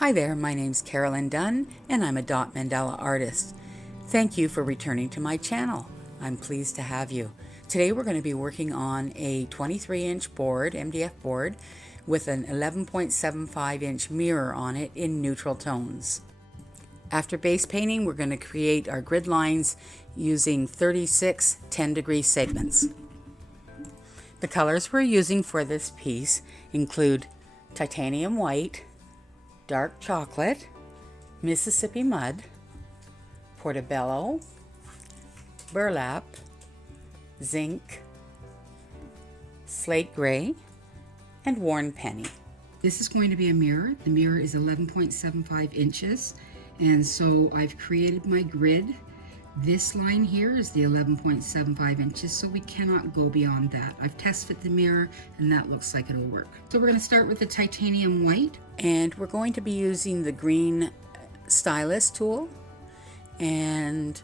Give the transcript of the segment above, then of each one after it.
Hi there, my name's Carolyn Dunn, and I'm a dot mandala artist. Thank you for returning to my channel. I'm pleased to have you. Today we're going to be working on a 23-inch board, MDF board, with an 11.75-inch mirror on it in neutral tones. After base painting, we're going to create our grid lines using 36 10-degree segments. The colors we're using for this piece include titanium white, dark chocolate, Mississippi mud, portobello, burlap, zinc, slate gray, and worn penny. This is going to be a mirror. The mirror is 11.75 inches, and so I've created my grid. This line here is the 11.75 inches, so we cannot go beyond that. I've test fit the mirror, and that looks like it'll work. So we're going to start with the titanium white. And we're going to be using the green stylus tool, and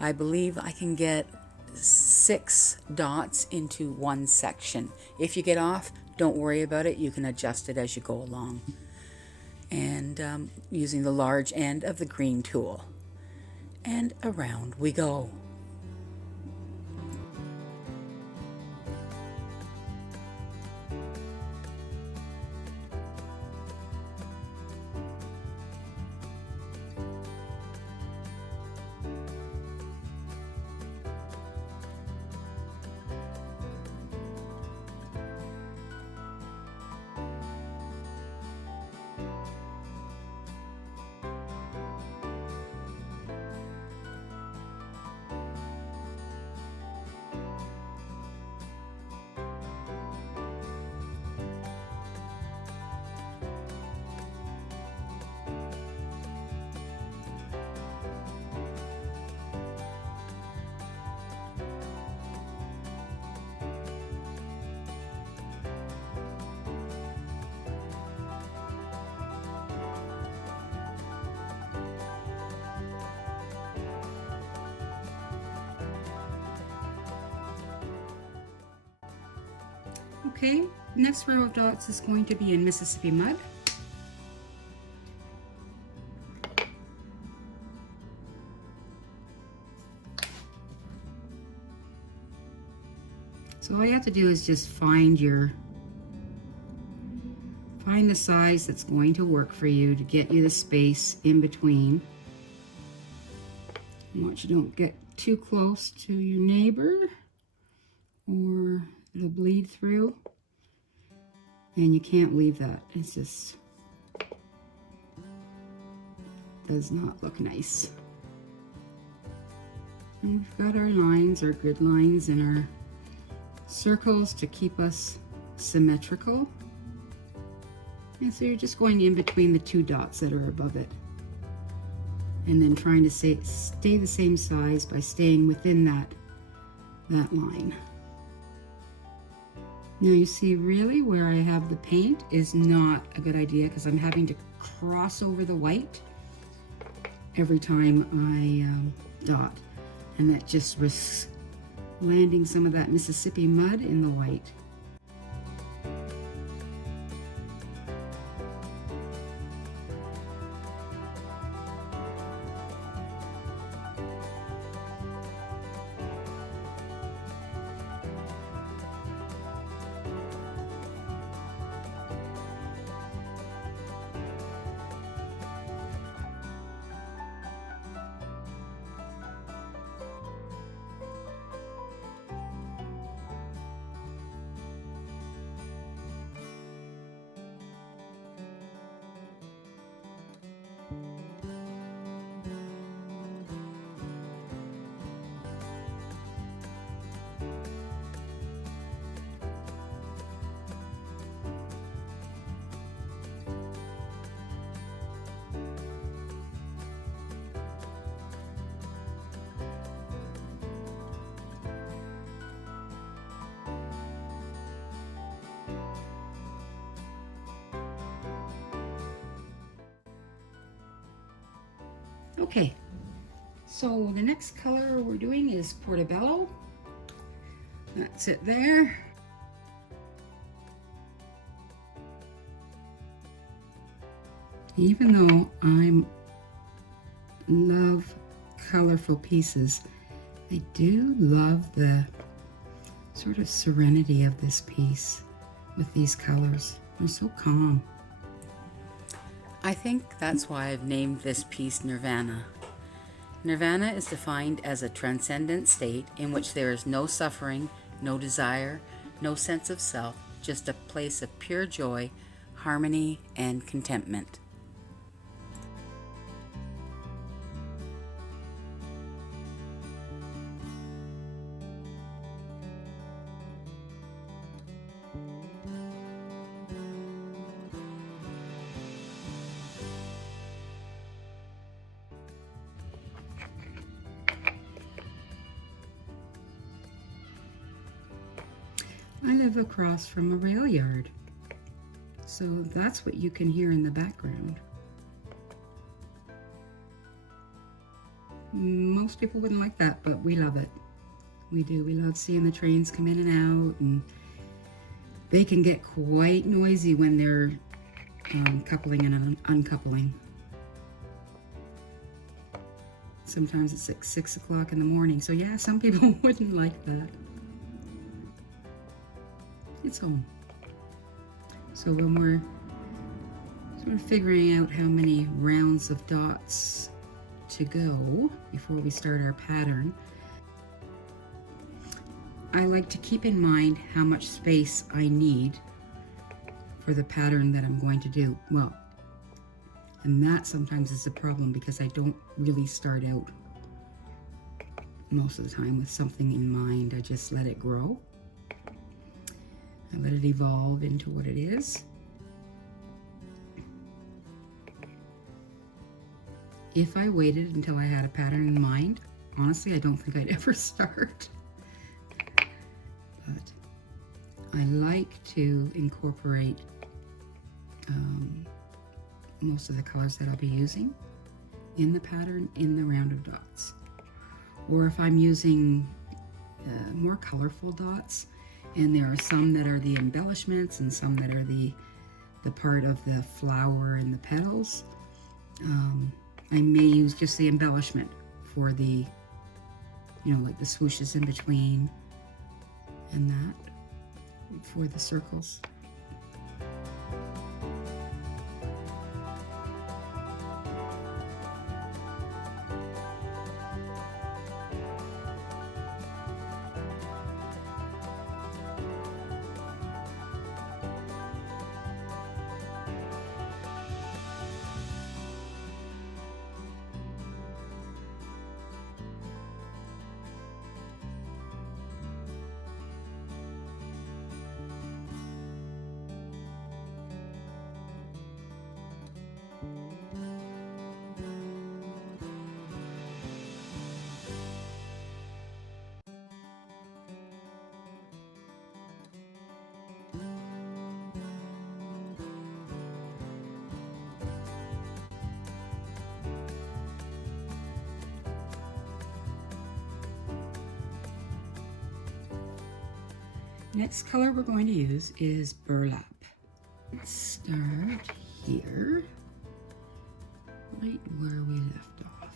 I believe I can get 6 dots into one section. If you get off, don't worry about it. You can adjust it as you go along. And using the large end of the green tool. And around we go. Okay, next row of dots is going to be in Mississippi mud. So all you have to do is just find the size that's going to work for you to get you the space in between. And watch you don't get too close to your neighbor or it'll bleed through. And you can't leave that. It's just does not look nice. And we've got our lines, our grid lines, and our circles to keep us symmetrical. And so you're just going in between the 2 dots that are above it. And then trying to stay the same size by staying within that line. Now you see really where I have the paint is not a good idea because I'm having to cross over the white every time I dot. And that just risks landing some of that Mississippi mud in the white. Okay, so the next color we're doing is portobello. That's it there. Even though I love colorful pieces, I do love the sort of serenity of this piece with these colors. They're so calm. I think that's why I've named this piece Nirvana. Nirvana is defined as a transcendent state in which there is no suffering, no desire, no sense of self, just a place of pure joy, harmony, and contentment. I live across from a rail yard, so that's what you can hear in the background. Most people wouldn't like that, but we love it. We do. We love seeing the trains come in and out, and they can get quite noisy when they're coupling and uncoupling. Sometimes it's like 6 o'clock in the morning, so yeah, some people wouldn't like that. It's home. So when we're sort of figuring out how many rounds of dots to go before we start our pattern, I like to keep in mind how much space I need for the pattern that I'm going to do. Well, and that sometimes is a problem because I don't really start out most of the time with something in mind. I just let it grow. I let it evolve into what it is. If I waited until I had a pattern in mind, honestly, I don't think I'd ever start. But I like to incorporate most of the colors that I'll be using in the pattern in the round of dots. Or if I'm using more colorful dots, and there are some that are the embellishments and some that are the part of the flower and the petals, I may use just the embellishment for the, like the swooshes in between and that for the circles. Next color we're going to use is burlap. Let's start here, right where we left off.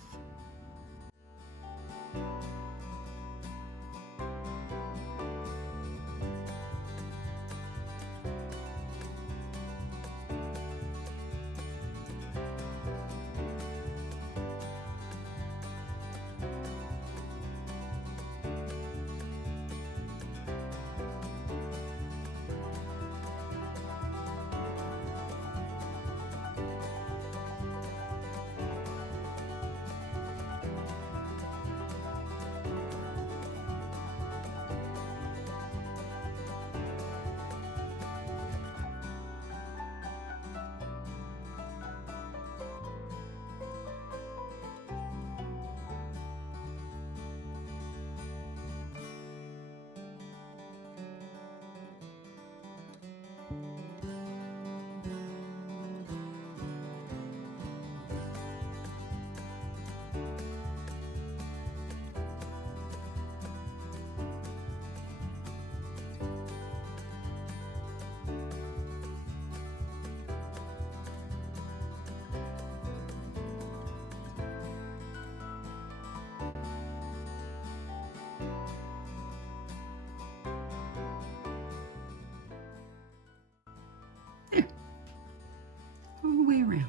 the way around.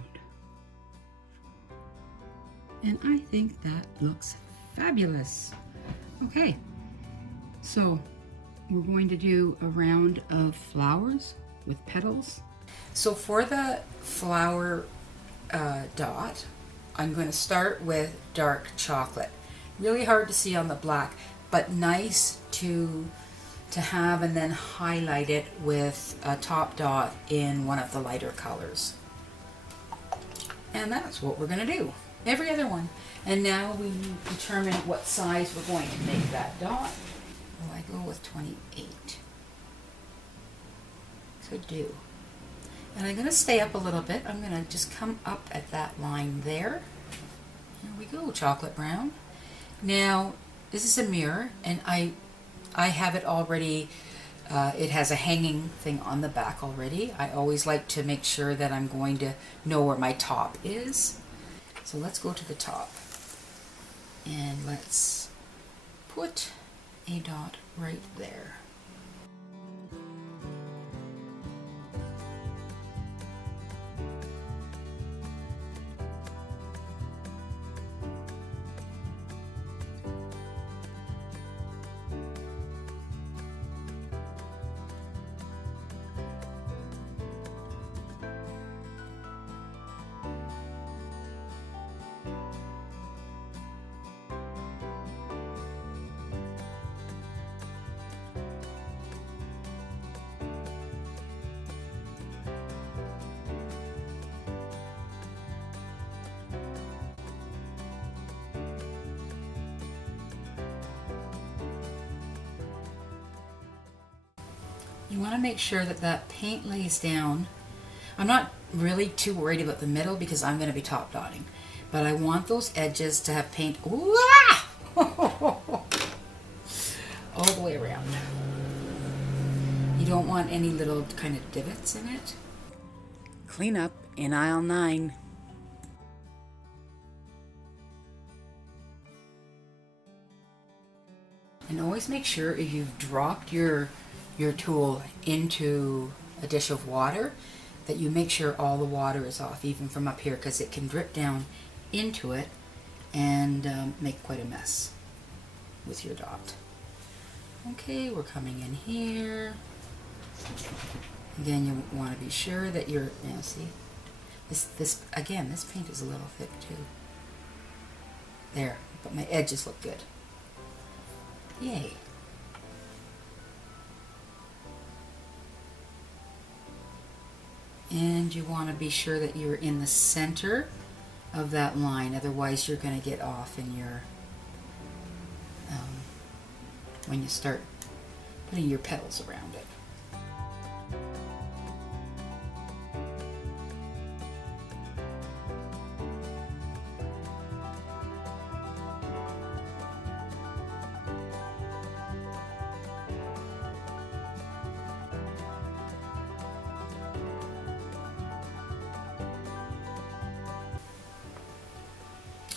And I think that looks fabulous. Okay, so we're going to do a round of flowers with petals. So for the flower dot, I'm going to start with dark chocolate. Really hard to see on the black, but nice to have, and then highlight it with a top dot in one of the lighter colors. And that's what we're going to do. Every other one. And now we determine what size we're going to make that dot. Well, I go with 28. Could do. And I'm going to stay up a little bit. I'm going to just come up at that line there. There we go, chocolate brown. Now, this is a mirror, and I have it already, it has a hanging thing on the back already. I always like to make sure that I'm going to know where my top is. So let's go to the top. And let's put a dot right there. You want to make sure that that paint lays down. I'm not really too worried about the middle because I'm going to be top dotting, but I want those edges to have paint all the way around. You don't want any little kind of divots in it. Clean up in aisle 9. And always make sure if you've dropped your tool into a dish of water that you make sure all the water is off, even from up here, because it can drip down into it and make quite a mess with your dot. Okay, we're coming in here. Again, you want to be sure that you're, see, this again, this paint is a little thick too. There, but my edges look good. Yay. And you want to be sure that you're in the center of that line, otherwise you're going to get off in your when you start putting your petals around it.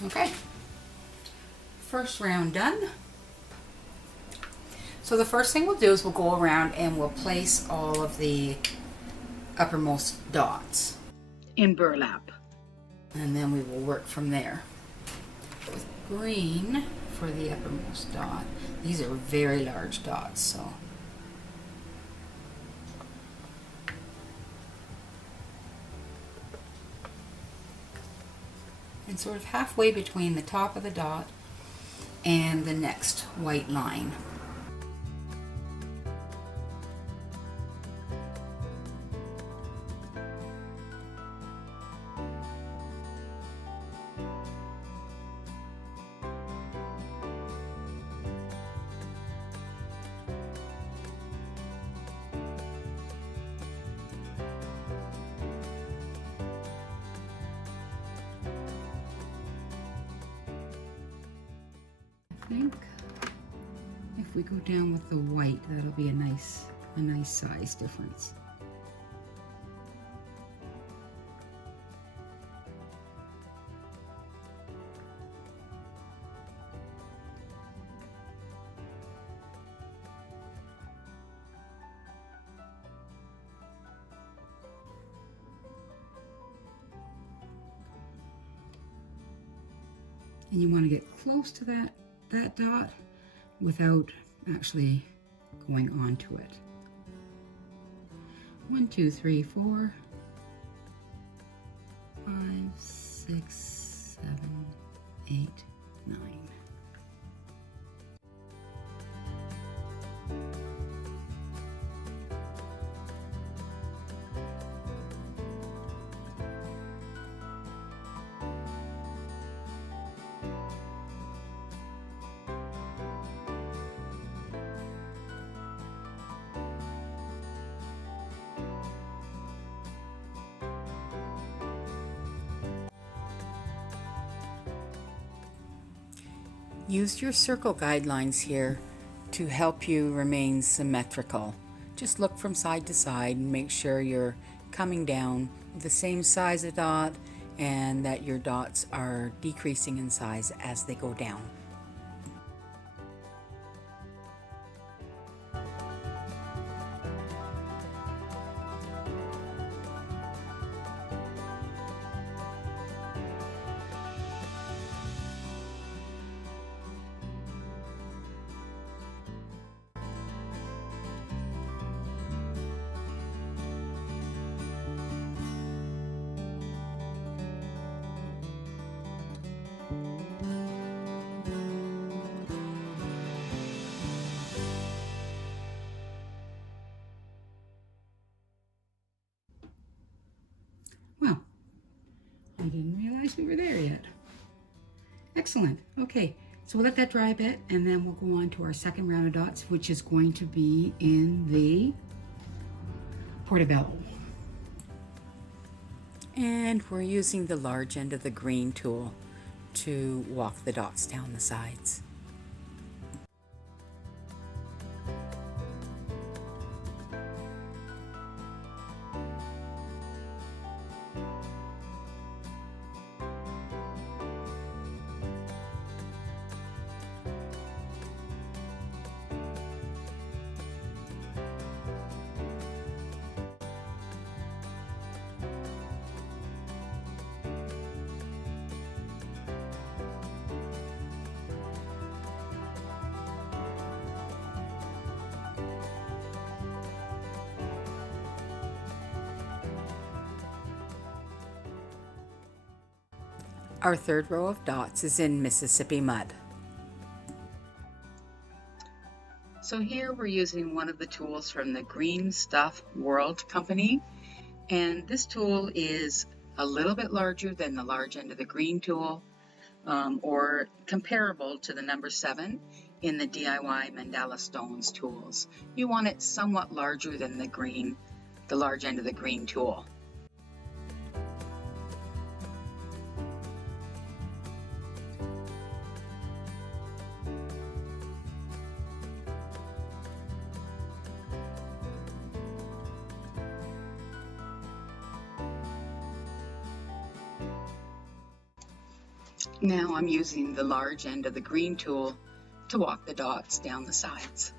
Okay, first round done. So the first thing we'll do is we'll go around and we'll place all of the uppermost dots in burlap. And then we will work from there. With green for the uppermost dot. These are very large dots, so. And sort of halfway between the top of the dot and the next white line. I think if we go down with the white, that'll be a nice size difference. And you want to get close to that dot without actually going onto it. 1, 2, 3, 4, 5, 6, 7, 8, 9. Use your circle guidelines here to help you remain symmetrical. Just look from side to side and make sure you're coming down with the same size of dot and that your dots are decreasing in size as they go down. Well, I didn't realize we were there yet. Excellent. Okay, so we'll let that dry a bit and then we'll go on to our second round of dots, which is going to be in the portobello. And we're using the large end of the green tool to walk the dots down the sides. Our third row of dots is in Mississippi mud. So here we're using one of the tools from the Green Stuff World Company, and this tool is a little bit larger than the large end of the green tool, or comparable to the number 7 in the DIY Mandala Stones tools. You want it somewhat larger than the large end of the green tool. Now I'm using the large end of the green tool to walk the dots down the sides.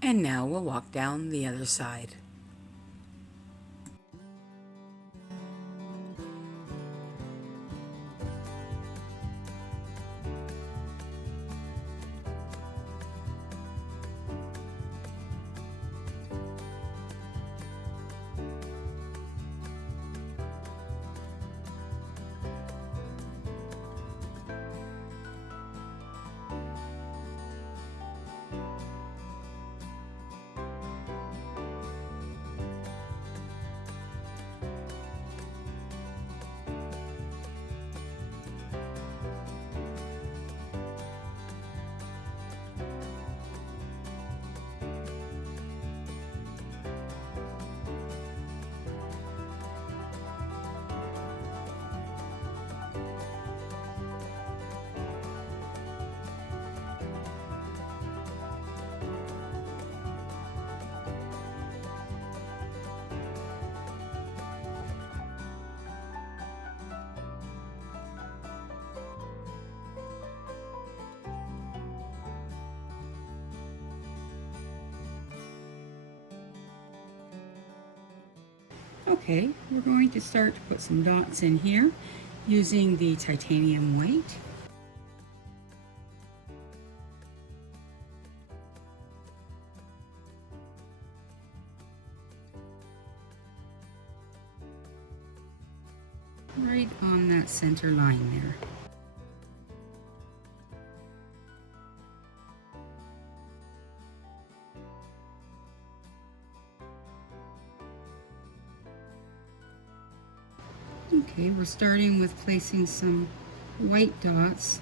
And now we'll walk down the other side. Okay, we're going to start to put some dots in here using the titanium white. Right on that center line there. Okay, we're starting with placing some white dots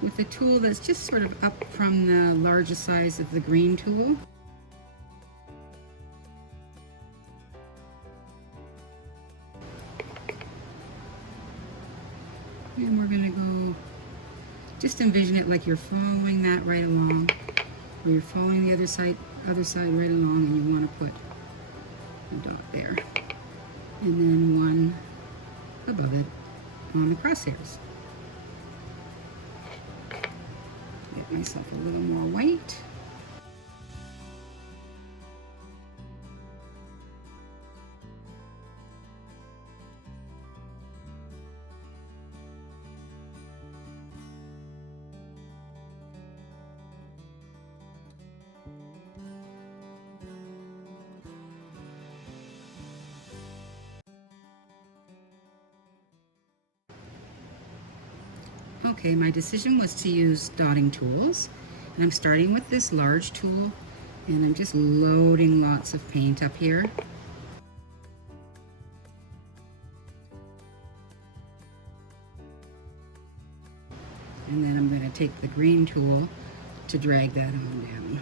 with a tool that's just sort of up from the larger size of the green tool. And we're going to go, just envision it like you're following that right along, or you're following the other side right along, and you want to put a dot there. And then one above it on the crosshairs. Get myself a little more white. Okay, my decision was to use dotting tools, and I'm starting with this large tool, and I'm just loading lots of paint up here. And then I'm going to take the green tool to drag that on down.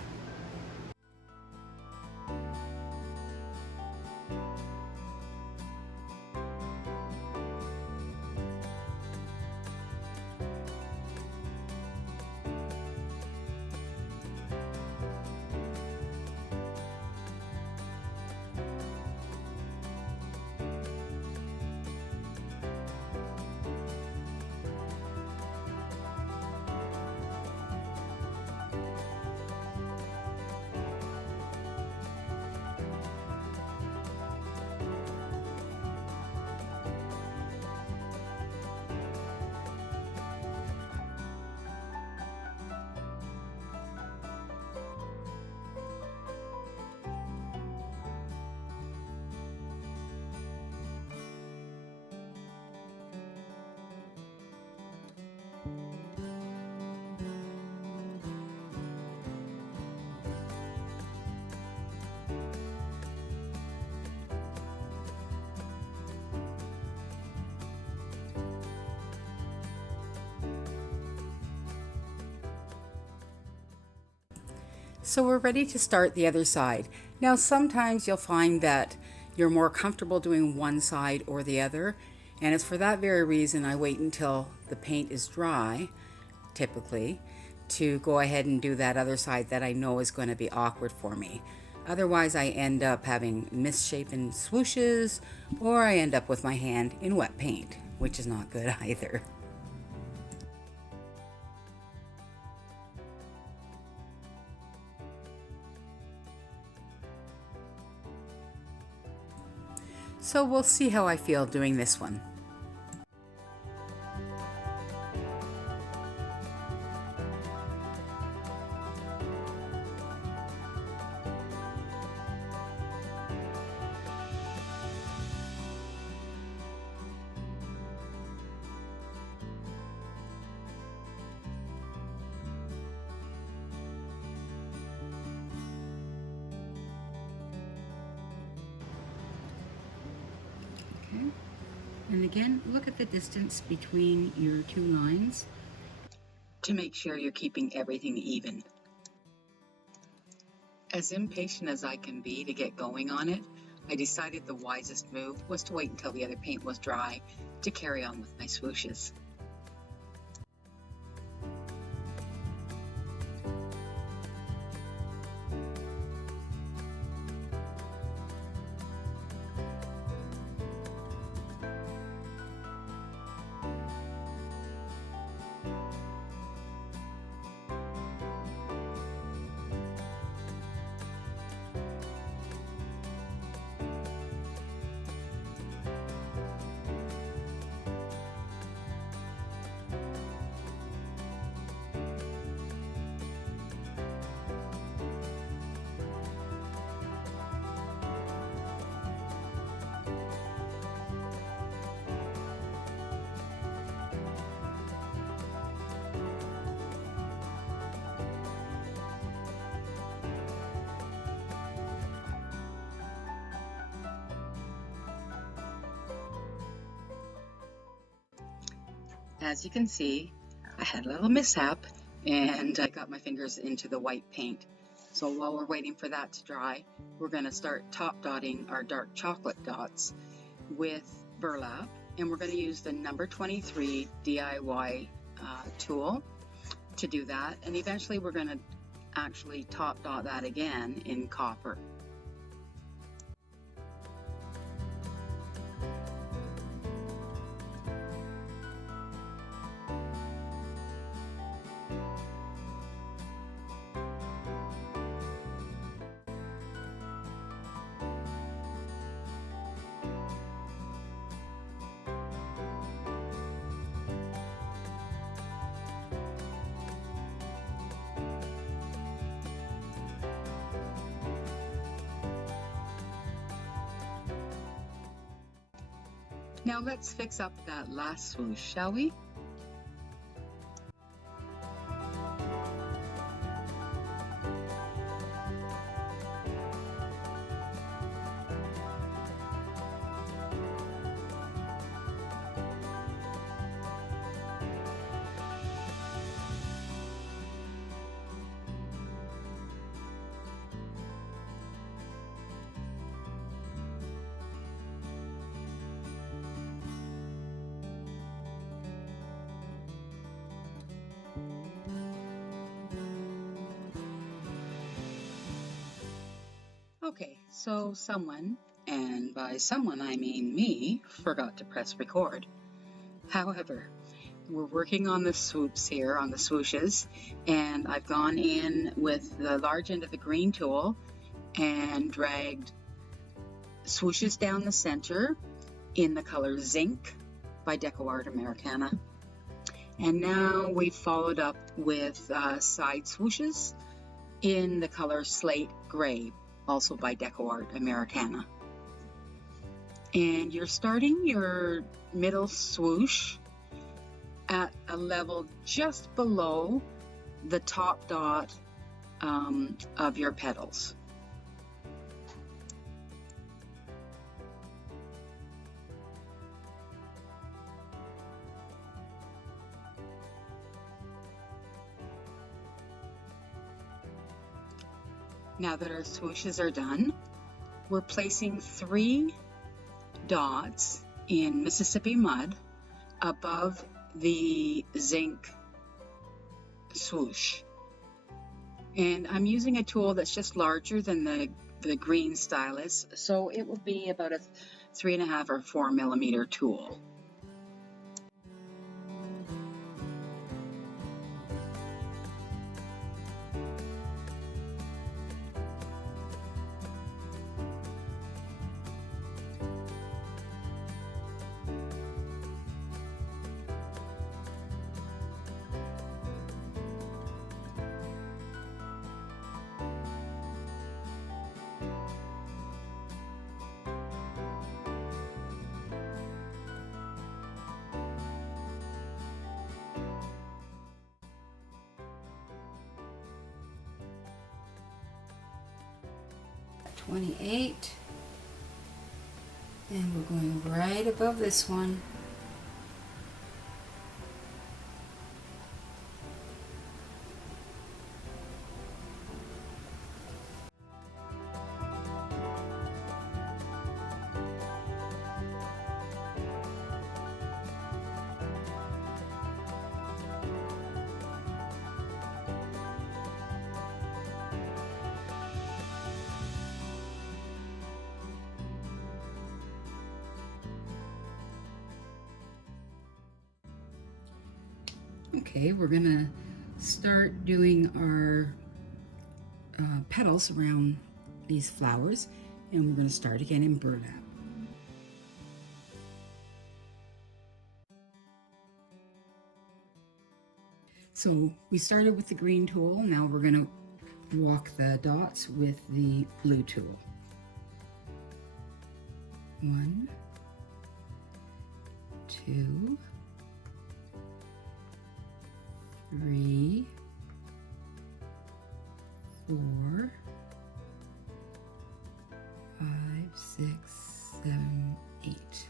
So we're ready to start the other side. Now sometimes you'll find that you're more comfortable doing one side or the other, and it's for that very reason I wait until the paint is dry, typically, to go ahead and do that other side that I know is going to be awkward for me. Otherwise I end up having misshapen swooshes, or I end up with my hand in wet paint, which is not good either. So we'll see how I feel doing this one. Okay. And again, look at the distance between your two lines To make sure you're keeping everything even. As impatient as I can be to get going on it, I decided the wisest move was to wait until the other paint was dry to carry on with my swooshes. As you can see, I had a little mishap and I got my fingers into the white paint. So while we're waiting for that to dry, we're going to start top dotting our dark chocolate dots with burlap, and we're going to use the number 23 DIY tool to do that, and eventually we're going to actually top dot that again in copper. Now let's fix up that last swoosh, shall we? Okay, so someone, and by someone I mean me, forgot to press record. However, we're working on the swoops here, on the swooshes, and I've gone in with the large end of the green tool and dragged swooshes down the center in the color Zinc by Art Americana. And now we've followed up with side swooshes in the color Slate Gray, also by Art Americana. And you're starting your middle swoosh at a level just below the top dot of your petals. Now that our swooshes are done, we're placing 3 dots in Mississippi mud above the Zinc swoosh. And I'm using a tool that's just larger than the green stylus, so it will be about a 3.5 or 4 millimeter tool. $28, and we're going right above this one. Okay, we're gonna start doing our petals around these flowers, and we're gonna start again in burlap. So we started with the green tool, now we're gonna walk the dots with the blue tool. 1, 2, 3, 4, 5, 6, 7, 8.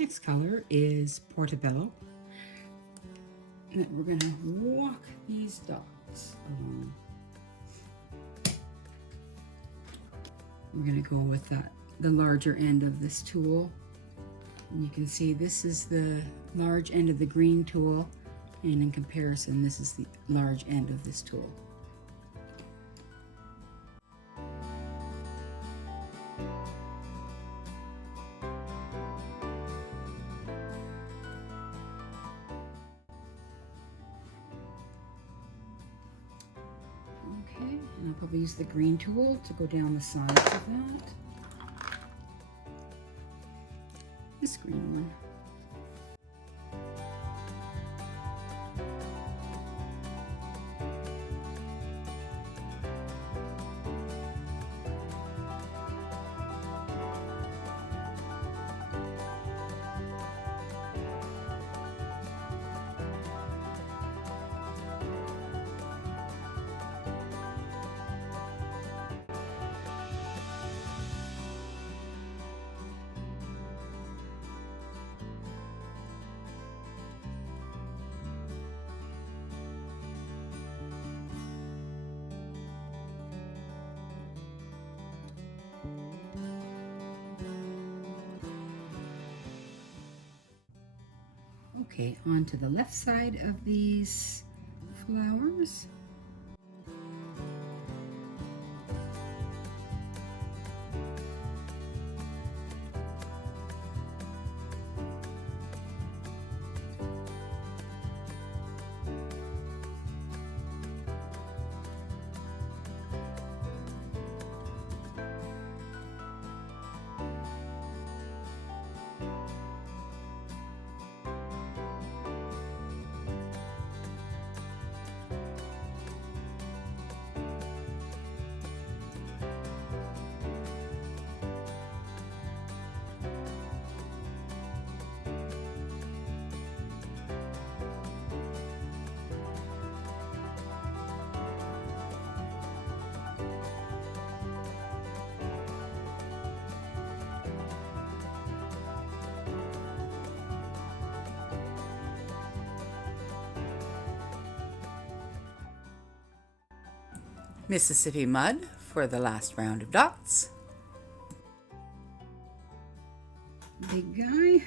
Next color is Portobello. And we're going to walk these dots along. We're going to go with the larger end of this tool. And you can see this is the large end of the green tool, and in comparison, this is the large end of this tool. Okay, and I'll probably use the green tool to go down the sides of that. This green one. Okay, on to the left side of these flowers. Mississippi mud for the last round of dots. Big guy.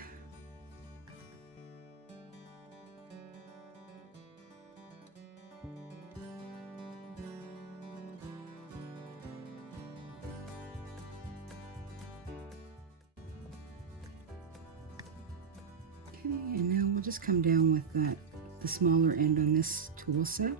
Okay, and now we'll just come down with the smaller end on this tool set.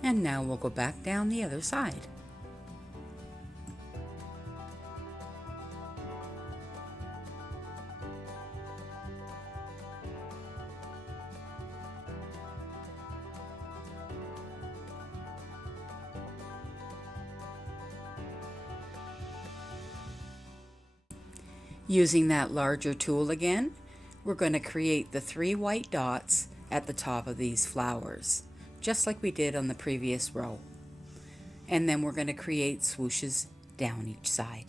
And now we'll go back down the other side. Using that larger tool again, we're going to create the 3 white dots at the top of these flowers, just like we did on the previous row. And then we're going to create swooshes down each side.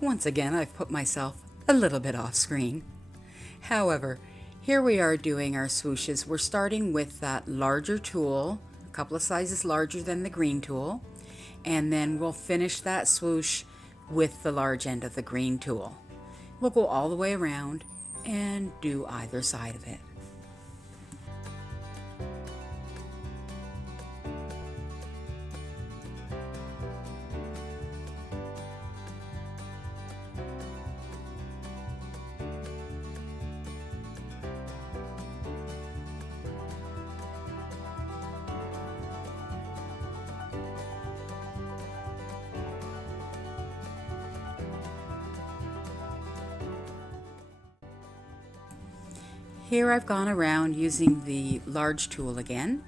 Once again, I've put myself a little bit off screen. However, here we are doing our swooshes. We're starting with that larger tool, a couple of sizes larger than the green tool, and then we'll finish that swoosh with the large end of the green tool. We'll go all the way around and do either side of it. Here I've gone around using the large tool again,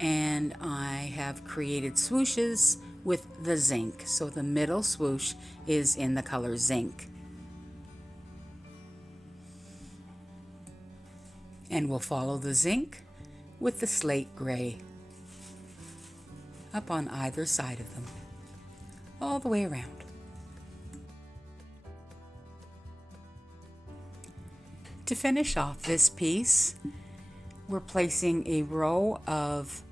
and I have created swooshes with the zinc. So the middle swoosh is in the color zinc. And we'll follow the zinc with the slate gray up on either side of them, all the way around. To finish off this piece, we're placing a row of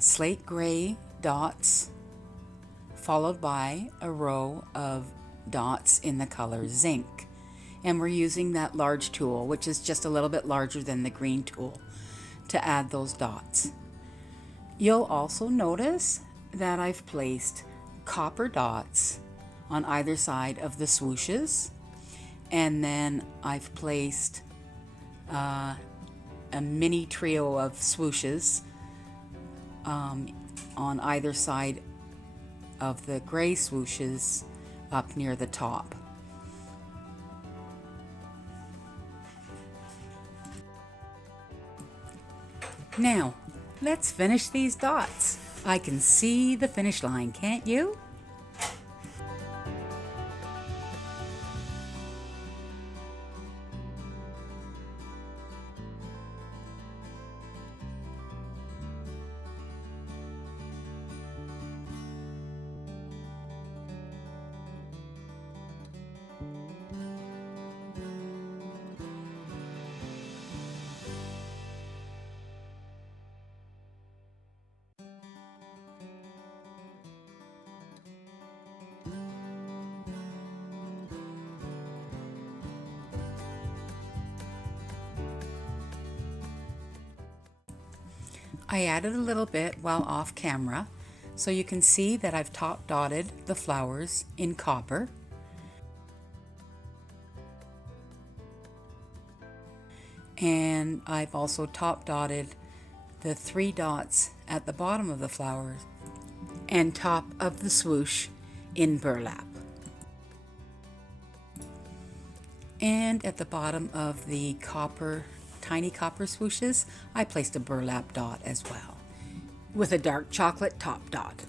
slate gray dots followed by a row of dots in the color zinc. And we're using that large tool, which is just a little bit larger than the green tool, to add those dots. You'll also notice that I've placed copper dots on either side of the swooshes, and then I've placed a mini trio of swooshes on either side of the gray swooshes up near the top. Now, let's finish these dots. I can see the finish line, can't you? I added a little bit while off camera, so you can see that I've top dotted the flowers in copper. And I've also top dotted the 3 dots at the bottom of the flowers and top of the swoosh in burlap. And at the bottom of the tiny copper swooshes, I placed a burlap dot as well, with a dark chocolate top dot.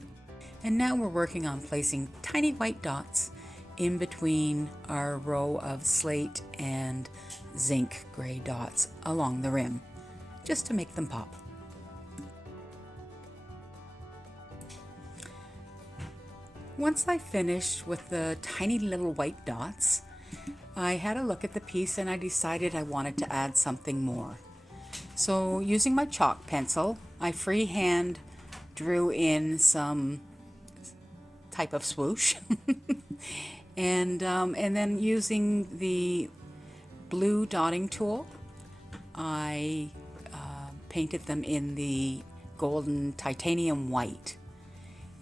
And now we're working on placing tiny white dots in between our row of slate and zinc gray dots along the rim, just to make them pop. Once I finished with the tiny little white dots, I had a look at the piece and I decided I wanted to add something more. So using my chalk pencil, I freehand drew in some type of swoosh and then using the blue dotting tool, I painted them in the golden titanium white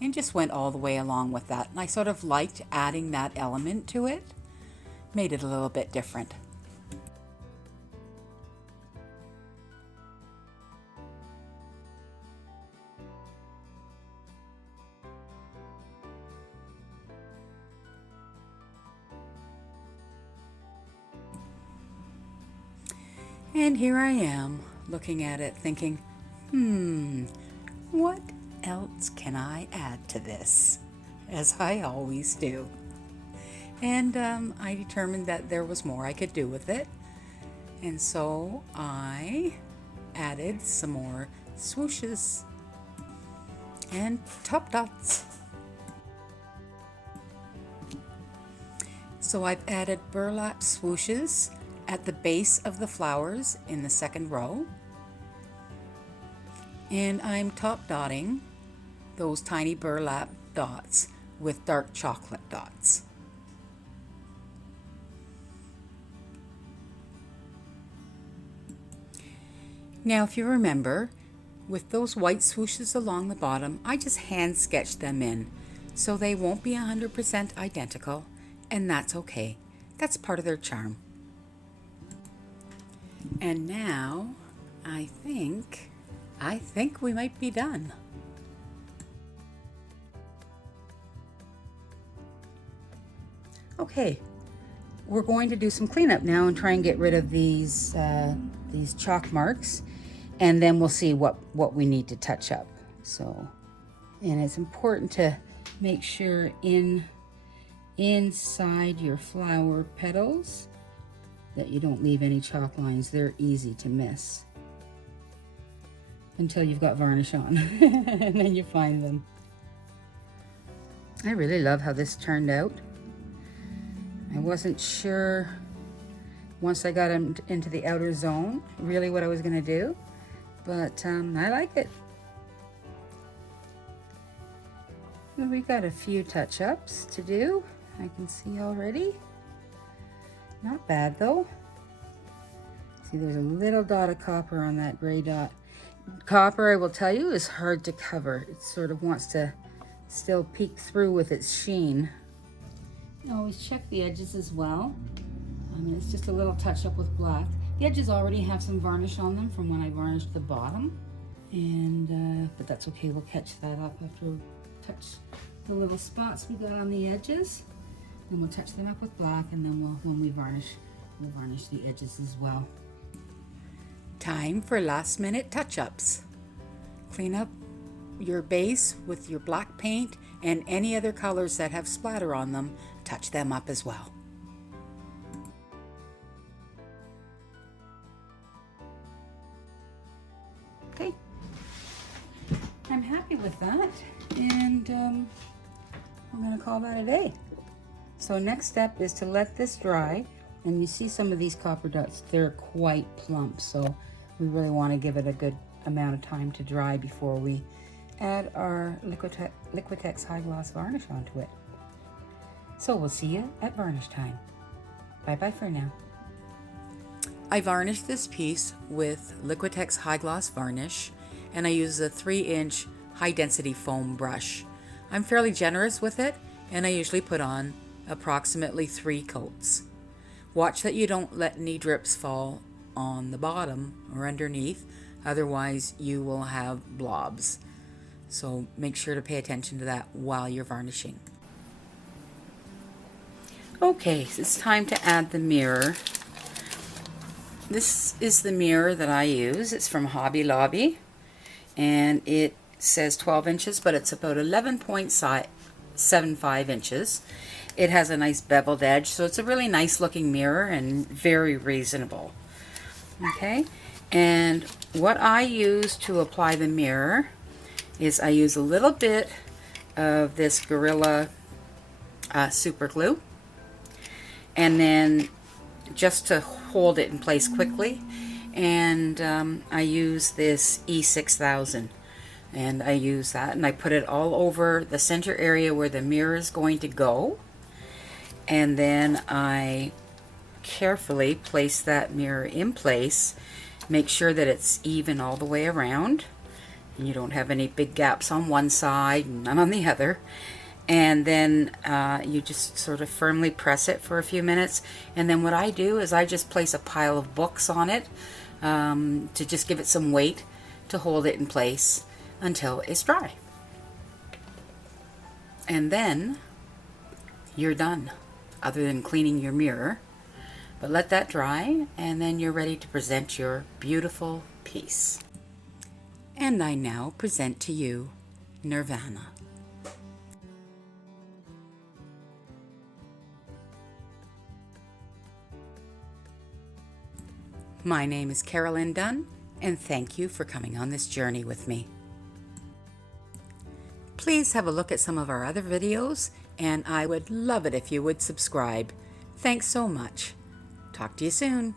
and just went all the way along with that. And I sort of liked adding that element to it. Made it a little bit different. And here I am looking at it thinking, what else can I add to this? As I always do. And I determined that there was more I could do with it. And so I added some more swooshes and top dots. So I've added burlap swooshes at the base of the flowers in the second row. And I'm top dotting those tiny burlap dots with dark chocolate dots. Now, if you remember, with those white swooshes along the bottom, I just hand sketched them in, so they won't be 100% identical, and that's okay. That's part of their charm. And now, I think we might be done. Okay, we're going to do some cleanup now and try and get rid of these chalk marks, and then we'll see what we need to touch up. So, and it's important to make sure inside your flower petals that you don't leave any chalk lines. They're easy to miss until you've got varnish on and then you find them. I really love how this turned out. I wasn't sure once I got into the outer zone really what I was going to do, but I like it. We've got a few touch-ups to do, I can see already. Not bad though. See, there's a little dot of copper on that gray dot. Copper, I will tell you, is hard to cover. It sort of wants to still peek through with its sheen. Always check the edges as well. I mean, it's just a little touch up with black. The edges already have some varnish on them from when I varnished the bottom, and but that's okay. We'll catch that up after we touch the little spots we got on the edges. Then we'll touch them up with black, and then when we varnish, we'll varnish the edges as well. Time for last minute touch-ups. Clean up your base with your black paint and any other colors that have splatter on them. Touch them up as well. Okay, I'm happy with that, and I'm going to call that a day. So next step is to let this dry, and you see some of these copper dots, they're quite plump, so we really want to give it a good amount of time to dry before we add our Liquitex High Gloss varnish onto it. So we'll see you at varnish time. Bye bye for now. I varnished this piece with Liquitex High Gloss varnish, and I use a 3-inch high density foam brush. I'm fairly generous with it, and I usually put on approximately 3 coats. Watch that you don't let any drips fall on the bottom or underneath, otherwise you will have blobs. So make sure to pay attention to that while you're varnishing. Okay, so it's time to add the mirror. This is the mirror that I use. It's from Hobby Lobby, and it says 12 inches, but it's about 11.75 inches. It has a nice beveled edge, so it's a really nice looking mirror and very reasonable. Okay, and what I use to apply the mirror is I use a little bit of this Gorilla super glue, and then just to hold it in place quickly, and I use this E6000, and I use that, and I put it all over the center area where the mirror is going to go, and then I carefully place that mirror in place. Make sure that it's even all the way around, and you don't have any big gaps on one side and none on the other. And then you just sort of firmly press it for a few minutes, and then what I do is I just place a pile of books on it to just give it some weight to hold it in place until it's dry. And then you're done, other than cleaning your mirror. But let that dry, and then you're ready to present your beautiful piece. And I now present to you Nirvana. My name is Carolyn Dunn, and thank you for coming on this journey with me. Please have a look at some of our other videos, and I would love it if you would subscribe. Thanks so much. Talk to you soon.